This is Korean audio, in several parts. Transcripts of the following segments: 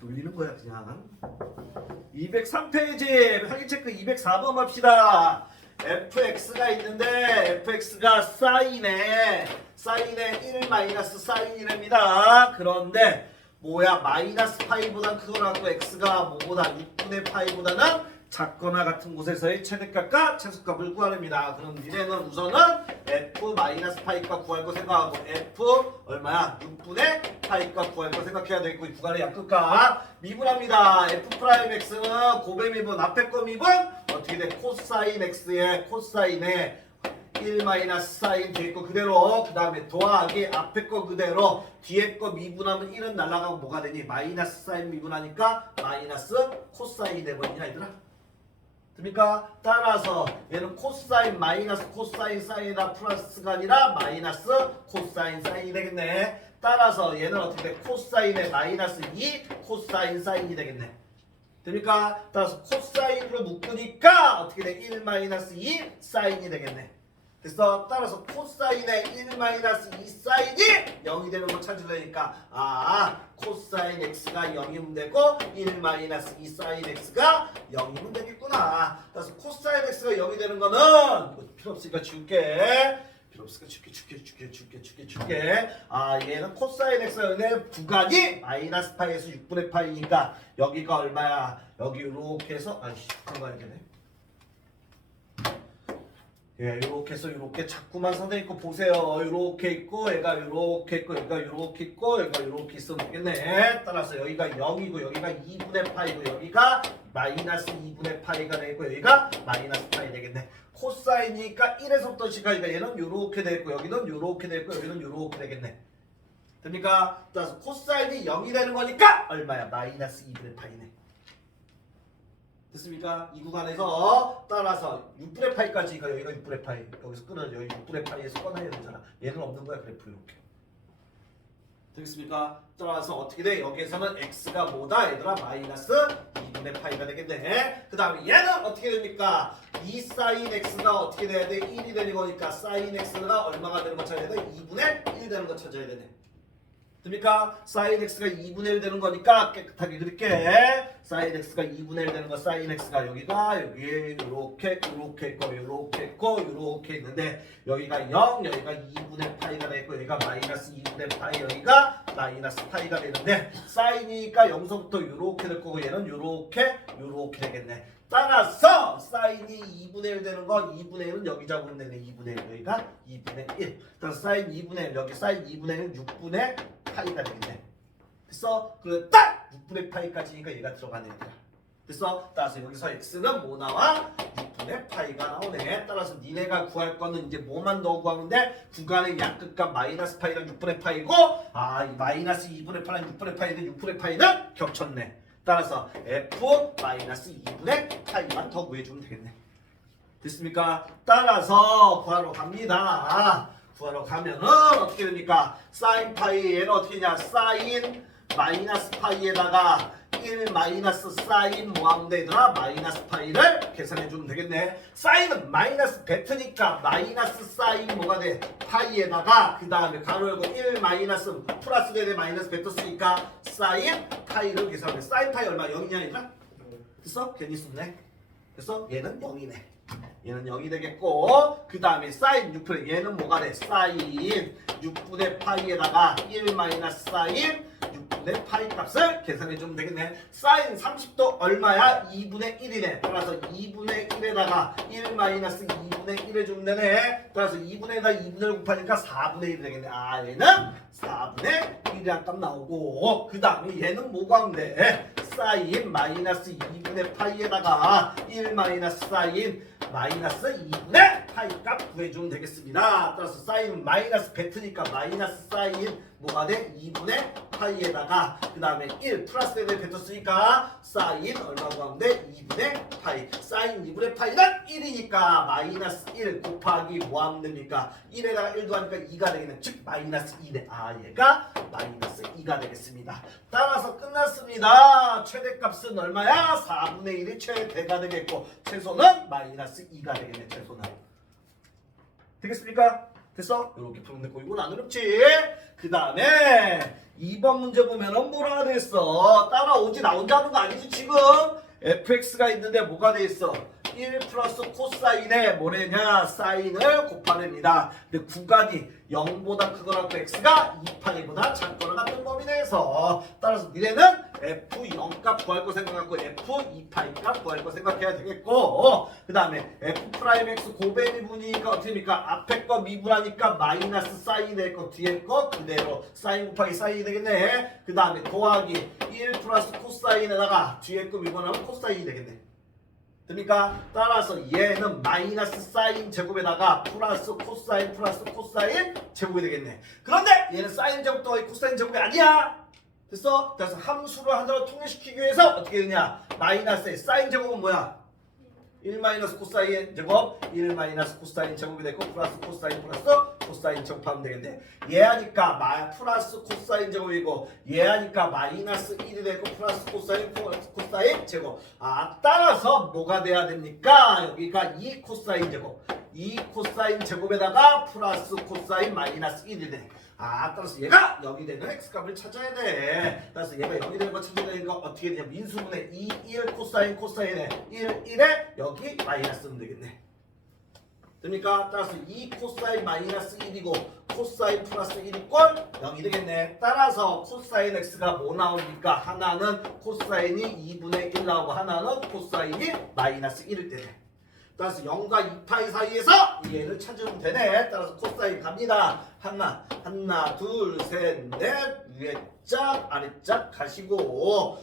놀리는 거야 그냥. 203페이지 확인 체크 204번 봅시다. fx가 있는데 fx가 사인에 1 마이너스 사인이랍니다. 그런데 뭐야 마이너스 파이보다 크거나 x가 뭐보다 6분의 파이보다는 작거나 같은 곳에서의 최대값과 최소값을 구하랍니다. 그럼 니네는 우선은 f 마이너스 파이값 구할 거 생각하고 f 얼마야? 6분의 파이값 구할 거 생각해야 되고 구간의 약극값 미분합니다. f 프라임 x는 고배 미분 앞에 거 미분 어떻게 돼? 코사인 x에 코사인에 1 마이너스 사인 뒤에 거 그대로 그 다음에 더하기 앞에 거 그대로 뒤에 거 미분하면 1은 날라가고 뭐가 되니? 마이너스 사인 미분하니까 마이너스 코사인이 되거든요 얘들아. 됩니까? 따라서 얘는 코사인 마이너스 코사인 사인이다 플러스가 아니라 마이너스 코사인 사인이 되겠네. 따라서 얘는 어떻게 돼? 코사인의 마이너스 2 코사인 사인이 되겠네. 됩니까? 따라서 코사인으로 묶으니까 어떻게 돼? 1 마이너스 2 사인이 되겠네. 그래서 따라서 코사인의 1 마이너스 2 사인이 0이 되는 거 찾으려니까 코사인 x가 0이면 되고 1 마이너스 2 사인 x가 0이면 되겠구나. 따라서 코사인 x가 0이 되는 거는 필요 없으니까 줄게. 필요 없으니까 줄게. 얘는 코사인 x가 구간이 마이너스 파이에서 6분의 파이니까 여기가 얼마야? 여기 이렇게 해서 그런 거 아니겠네. 예, 요렇게 해서 요렇게 자꾸만 선생님 거 보세요. 요렇게 있고 얘가 요렇게 있고 얘가 요렇게 있고 얘가 요렇게 있으면 되겠네. 따라서 여기가 0이고 여기가 2분의 파이고 여기가 마이너스 2분의 파이가 되고 여기가 마이너스 파이 되겠네. 코사인이니까 1에서부터 시작하니까 얘는 요렇게 되고 여기는 요렇게 되고 여기는 요렇게 되겠네. 됩니까? 따라서 코사인이 0이 되는 거니까 얼마야? 마이너스 2분의 파이네. 됐습니까? 이 구간에서 따라서 6분의 파이까지가 여기가 6분의 파이 여기서 끊어져 여기 6분의 파이에서 꺼내야 되잖아. 얘는 없는 거야 그래프 이렇게. 되겠습니까? 따라서 어떻게 돼? 여기에서는 x가 뭐다? 얘들아 마이너스 2분의 파이가 되겠네. 그 다음에 얘는 어떻게 됩니까? 2 사인 x가 어떻게 돼야 돼? 1이 되는 거니까 사인 x가 얼마가 되는 거 찾아야 돼? 2분의 1 되는 거 찾아야 되네. 됩니까? 사인 x가 2분의 1 되는 거니까 깨끗하게 그릴게. 사인 x가 2분의 1 되는 거 사인 x가 여기가 여기에 요렇게 있고 있는데 여기가 0 여기가 2분의 파이가 되고 여기가 마이너스 2분의 파이 여기가 마이너스 파이가 되는데 사인이니까 0서부터 요렇게 될 거고 얘는 요렇게 되겠네. 따라서 사인이 2분의 1 되는 건 2분의 1은 여기 잡으면 되네. 2분의 1 여기가 2분의 1. 따라서 사인 2분의 1 여기 사인 2분의 1은 6분의 파이가 되겠네. 그래서 그 딱 6분의 파이까지니까 얘가 들어가네. 그래서 따라서 여기서 x는 뭐 나와? 6분의 파이가 나오네. 따라서 니네가 구할 거는 이제 뭐만 더 구하면 돼? 구간의 약극값 마이너스 파이랑 6분의 파이고 이 마이너스 2분의 파이랑 6분의 파이인데 6분의 파이는 겹쳤네. 따라서 f 마이너스 2분의 파이만 더 구해주면 되겠네. 됐습니까? 따라서 구하러 갑니다. 구하러 가면은 어떻게 됩니까? 사인 파이 얘는 어떻게 되냐? 사인 마이너스 파이에다가 1 마이너스 사인 뭐하면 되더라? 마이너스 파이를 계산해주면 되겠네. 사인은 마이너스 베트니까 마이너스 사인 뭐가 돼? 파이에다가 그 다음에 가로 열고 1 마이너스 플러스 되네 마이너스 베트으니까 사인 파이를 계산해. 사인 파이 얼마? 0이냐 얘들아? 됐어? 괜히 썼네. 그래서 얘는 0이네. 얘는 0이 되겠고 그 다음에 사인 6분의 얘는 뭐가 돼? 사인 6분의 파이에다가 1 마이너스 사인 6분의 파이 값을 계산해주면 되겠네. 사인 30도 얼마야? 2분의 1이네. 따라서 2분의 1에다가 1 마이너스 2분의 1 해주면 되네. 따라서 2분에다 2분을 곱하니까 4분의 1이 되겠네. 얘는 4분의 1이란 값 나오고 그 다음에 얘는 뭐가 하면 돼? 사인 마이너스 2분의 파이에다가 1 마이너스 사인 마이너스 2분의 파이 값 구해주면 되겠습니다. 따라서 사인 마이너스 베트니까 마이너스 사인 뭐가 돼? 2분의 파이에다가 그 다음에 1 플러스 되는 베트으니까 사인 얼마 구하면 돼? 2분의 파이. 사인 2분의 파이는 1이니까 마이너스 1 곱하기 뭐 하면 됩니까? 1에다가 1도 하니까 2가 되겠네. 즉 마이너스 2네. 얘가 마이너스 2가 되겠습니다. 따라서 끝났습니다. 최대값은 얼마야? 4분의 1이 최대가 되겠고 최소는 마이너스 2가 되겠네. 최소는. 되겠습니까? 됐어? 이렇게 풀면 되고 이건 안 어렵지? 그 다음에 2번 문제 보면은 뭐라 돼 있어? 따라오지 나 혼자 하는 거 아니지 지금? fx가 있는데 뭐가 돼 있어? 1 플러스 코사인에 뭐래냐? 사인을 곱하랍니다. 근데 구간이 0보다 크거나 x가 2파이보다 작거나 같은 범위 내에서 따라서 니네는 f0 값 구할 거 생각하고 f2파이 값 구할 거 생각해야 되겠고 그 다음에 f'x 고배 미분이니까 어떻게 됩니까? 앞에 거 미분하니까 마이너스 사인이 될 거 뒤에 거 그대로 사인 곱하기 사인이 되겠네. 그 다음에 더하기 1 플러스 코사인에다가 뒤에 거 미분하면 코사인이 되겠네. 됩니까? 따라서 얘는 마이너스 사인 제곱에다가 플러스 코사인 제곱이 되겠네. 그런데 얘는 사인 제곱 더하기 코사인 제곱이 아니야. 됐어? 그래서 함수를 하나로 통일시키기 위해서 어떻게 되냐? 마이너스의 사인 제곱은 뭐야? 1 마이너스 코사인 제곱 1 마이너스 코사인 제곱이 되고 플러스 코사인 제곱하면 되겠네. 얘 하니까 플러스 코사인 제곱이고 얘 하니까 마이너스 1이 되고 플러스 코사인 제곱. 따라서 뭐가 돼야 됩니까? 여기가 2 코사인 제곱 2 코사인 제곱에다가 플러스 코사인 마이너스 1이 돼. 따라서 얘가 0이 되는 x값을 찾아야 돼. 따라서 얘가 0이 되는 거 찾아야 되니까 어떻게 되냐? 민수분의 2, 1 코사인에 1, 1에 여기 마이너스면 되겠네. 됩니까? 따라서 2 코사인 마이너스 1이고 코사인 플러스 1이 꼴 0이 되겠네. 따라서 코사인 x가 뭐 나옵니까? 하나는 코사인이 2분의 1 나오고 하나는 코사인이 마이너스 1일 때네. 따라서 0과 2파이 사이에서 얘를 찾으면 되네. 따라서 코사인 갑니다. 하나, 둘, 셋, 넷. 위에 짝, 아래 짝 가시고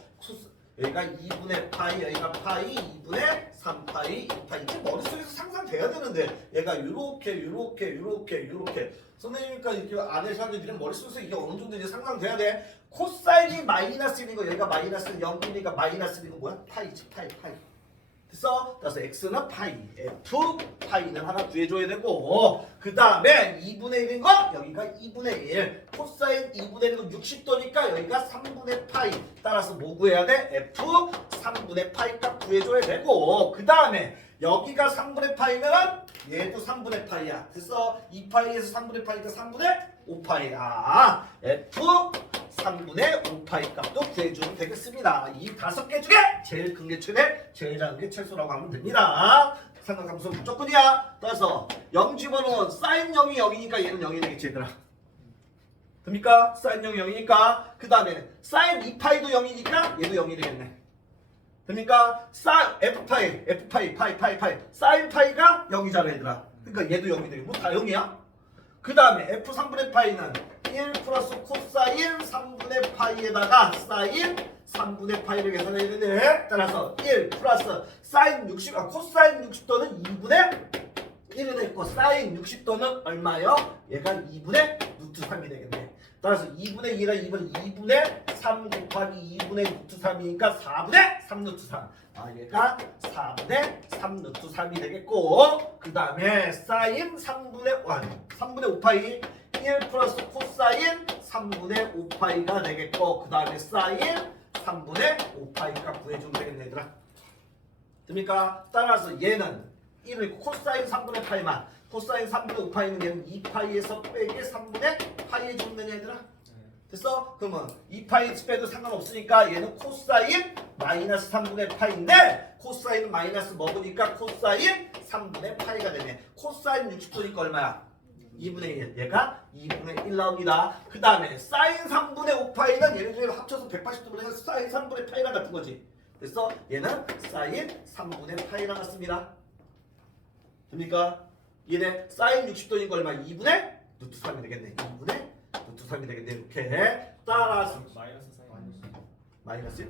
여기가 2분의 파이, 여기가 파이, 2분의 3파이, 2파이. 이게 머릿속에서 상상돼야 되는데 얘가 요렇게 선생님이니까 이렇게 안에 사람들이 머릿속에서 이게 어느 정도 이제 상상돼야 돼. 코사인이 마이너스 1이고 여기가 마이너스 0이니까 마이너스 1이고 뭐야? 파이지, 파이. 됐어? 그래서 x는 파이, f 파이는 하나 구해줘야 되고 그 다음에 2분의 1인 거 여기가 2분의 1 코사인 2분의 1은 60도니까 여기가 3분의 파이 따라서 뭐 구해야 돼? f 3분의 파이 값 구해줘야 되고 그 다음에 여기가 3분의 파이면 얘도 3분의 파이야. 됐어? 2파이에서 3분의 파이니까 3분의 5파이야. f 3분의 5파이 값도 구해주면 되겠습니다. 이 5개 중에 제일 큰 게 최대, 제일 작은 게 최소라고 하면 됩니다. 삼각함수 무조건이야. 따라서 0 집어넣은 사인 0이 0이니까 얘는 0이 되겠지 얘들아. 됩니까? 사인 0이 0이니까 그 다음에 사인 2파이도 0이니까 얘도 0이 되겠네. 됩니까? F파이 사인 파이가 0이잖아 얘들아. 그러니까 얘도 0이 되겠고 다 0이야. 그 다음에 F 3분의 파이는 1 플러스 코사인 3분의 파이에다가 사인 3분의 파이를 계산해야 되네. 따라서 1 플러스 사인 60, 코사인 60도는 2분의 1이 되고 사인 60도는 얼마요? 얘가 2분의 루트 3이 되겠네. 따라서 2분의 2라 2분의 3 곱하기 2분의 루트 3이니까 4분의 3 루트 3. 얘가 4분의 3 루트 3이 되겠고 그 다음에 사인 3분의 5파이 1 플러스 코사인 3분의 5파이가 되겠고 그 다음에 사인 3분의 5파이 값 구해주면 되겠네 얘들아. 됩니까? 따라서 얘는 1을 코사인 3분의 파이만 코사인 3분의 5파이는 얘는 2파이에서 빼기 3분의 파이 해주면 되냐 얘들아? 됐어? 그러면 2파이 빼도 상관없으니까 얘는 코사인 마이너스 3분의 파이인데 코사인은 마이너스 먹으니까 코사인 3분의 파이가 되네. 코사인 60도니까 얼마야? 2분의 1. 얘가 2분의 1 나옵니다. 그 다음에 사인 3분의 5파이는 얘네 중에 합쳐서 180도로 해서 사인 3분의 파이랑 같은 거지. 됐어? 얘는 사인 3분의 파이랑 같습니다. 됩니까? 얘네 사인 60도니까 얼마? 2분의 루트 3이 되겠네. 2분의 루트 3이 되겠네. 이렇게 따라서 마이너스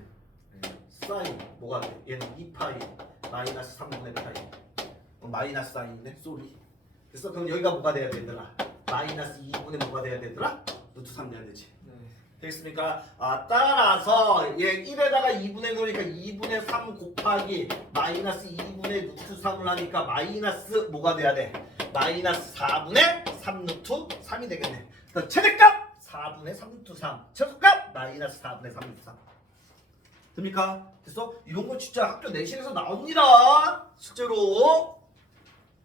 사인 뭐가 돼? 얘는 2파이 마이너스 3분의 파이 마이너스 사인이네. 쏘리. 그래서 그럼 여기가 뭐가 돼야 되더라? 마이너스 2분의 뭐가 돼야 되더라? 루트 3 돼야 되지. 되겠습니까? 따라서 얘 1에다가 2분의 그러니까 2분의 3 곱하기 마이너스 2분의 루트 3을 하니까 마이너스 뭐가 돼야 돼? 마이너스 4분의 3 루트 3이 되겠네. 그러니까 최대값 4분의 3 루트 3 최소값 마이너스 4분의 3 루트 3 됩니까? 됐어? 이런 거 진짜 학교 내신에서 나옵니다 실제로.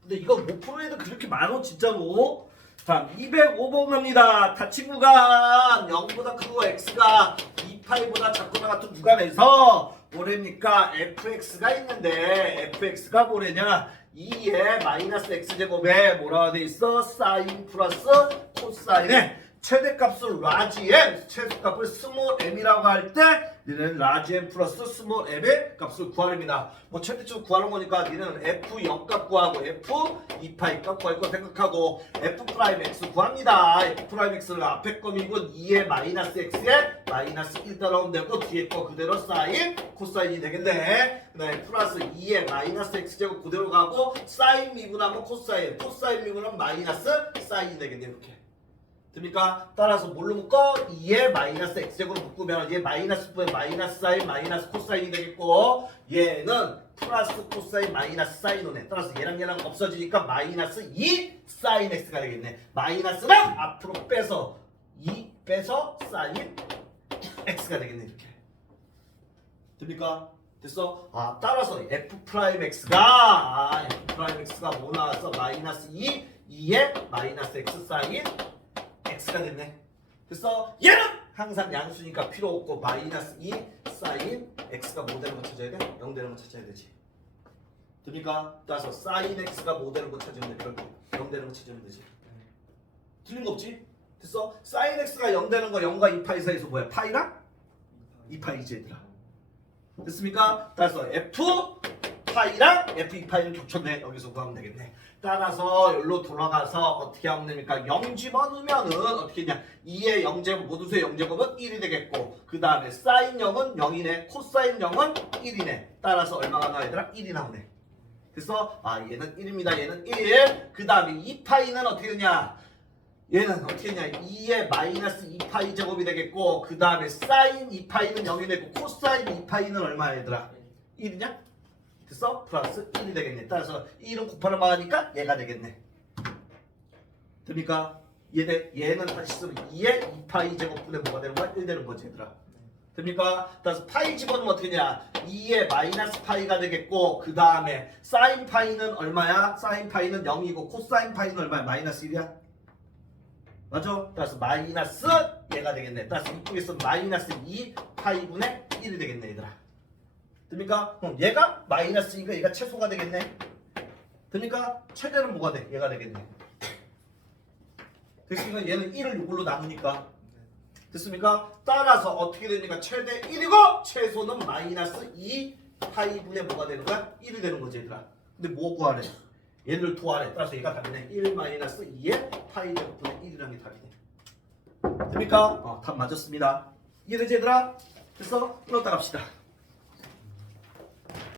근데 이거 못 푸는 애들 그렇게 많어 진짜로. 다음 205번 갑니다. 다 친구가 0보다 크고 x가 2파이보다 작거나 같은 구간에서 뭐랍니까? fx가 있는데 fx가 뭐래냐? 2의 마이너스 x제곱에 뭐라고 돼 있어? 사인 플러스 코사인의 최대값을 라지 m, 최소값을 스몰 m이라고 할 때 니는 라지 m 플러스 스몰 m의 값을 구하랍니다. 뭐 최대값을 구하는 거니까 니는 f 0값 구하고 f 2파이 값 구할 거 생각하고 f 프라임 x 구합니다. f 프라임 x를 앞에 거 미분 2의 마이너스 x에 마이너스 1 따라오면 되고 뒤에 거 그대로 사인 코사인이 되겠네. 그다음에 플러스 2의 마이너스 x제곱 그대로 가고 사인 미분하면 코사인, 코사인 미분하면 마이너스 사인이 되겠네. 이렇게 됩니까? 따라서 뭘로 묶어? 2의 마이너스 x제곱으로 묶으면 얘 마이너스 분의 마이너스 사인 마이너스 코사인이 되겠고 얘는 플러스 코사인 마이너스 사인 오네. 따라서 얘랑 없어지니까 마이너스 2 사인 x가 되겠네. 마이너스는 앞으로 빼서 2 빼서 사인 x가 되겠네. 이렇게 됩니까? 됐어? 따라서 f 프라임 x가 f 프라임 x가 뭐 나왔어? 마이너스 2의 마이너스 x 사인 x가 됐네. 됐어? 얘는 항상 양수니까 필요 없고 마이너스 2 사인 x가 뭐 되는 거 찾아야 돼? 0 되는 거 찾아야 되지. 됩니까? 따라서 사인 x가 뭐 되는 거 찾으면 돼. 0 되는 거 찾으면 되지. 틀린 거 없지? 됐어? 사인 x가 0 되는 거 0과 2파이 사이에서 뭐야? 파이랑? 2파이지 얘들아. 됐습니까? 따라서 f 파이랑 f 2파이는 겹쳤네. 여기서 구하면 되겠네. 따라서 여기로 돌아가서 어떻게 하면 됩니까? 0 집어넣으면은 어떻게 했냐? 2의 0제곱 모두수의 0제곱은 1이 되겠고 그 다음에 사인 0은 0이네. 코사인 0은 1이네. 따라서 얼마가 나와 얘들아? 1이 나오네. 그래서 얘는 1입니다. 얘는 1. 그 다음에 2파이는 어떻게 되냐? 얘는 어떻게 되냐? 2의 마이너스 2파이 제곱이 되겠고 그 다음에 사인 2파이는 0이 되고 코사인 2파이는 얼마야 얘들아? 1이냐? 됐어? 플러스 1이 되겠네. 따라서 1은 곱하는 바하니까 얘가 되겠네. 됩니까? 얘는 다시 쓰면 2의 2파이 제곱분의 뭐가 되는 거야? 1 되는 거지 얘들아. 됩니까? 따라서 파이 집어넣으면 어떻게 되냐? 2의 마이너스 파이가 되겠고 그 다음에 사인 파이는 얼마야? 사인 파이는 0이고 코사인 파이는 얼마야? 마이너스 1이야? 맞아? 따라서 마이너스 얘가 되겠네. 따라서 이쪽에 쓰면 마이너스 2파이분의 1이 되겠네 얘들아. 됩니까? 그럼 얘가 마이너스니까 얘가 최소가 되겠네. 됩니까? 최대는 뭐가 돼? 얘가 되겠네. 됐으니까 얘는 1을 6으로 나누니까. 됐습니까? 따라서 어떻게 됩니까? 최대 1이고 최소는 마이너스 2파이분의 뭐가 되는 거야? 1이 되는 거지 얘들아. 근데 뭐 구하래? 얘를 도하래. 따라서 얘가 답이네. 1 마이너스 2의 파이 제곱분의 1이라는 게 답이네. 됩니까? 답 맞았습니다. 이해되지 얘들아? 됐어? 그렇다 갑시다.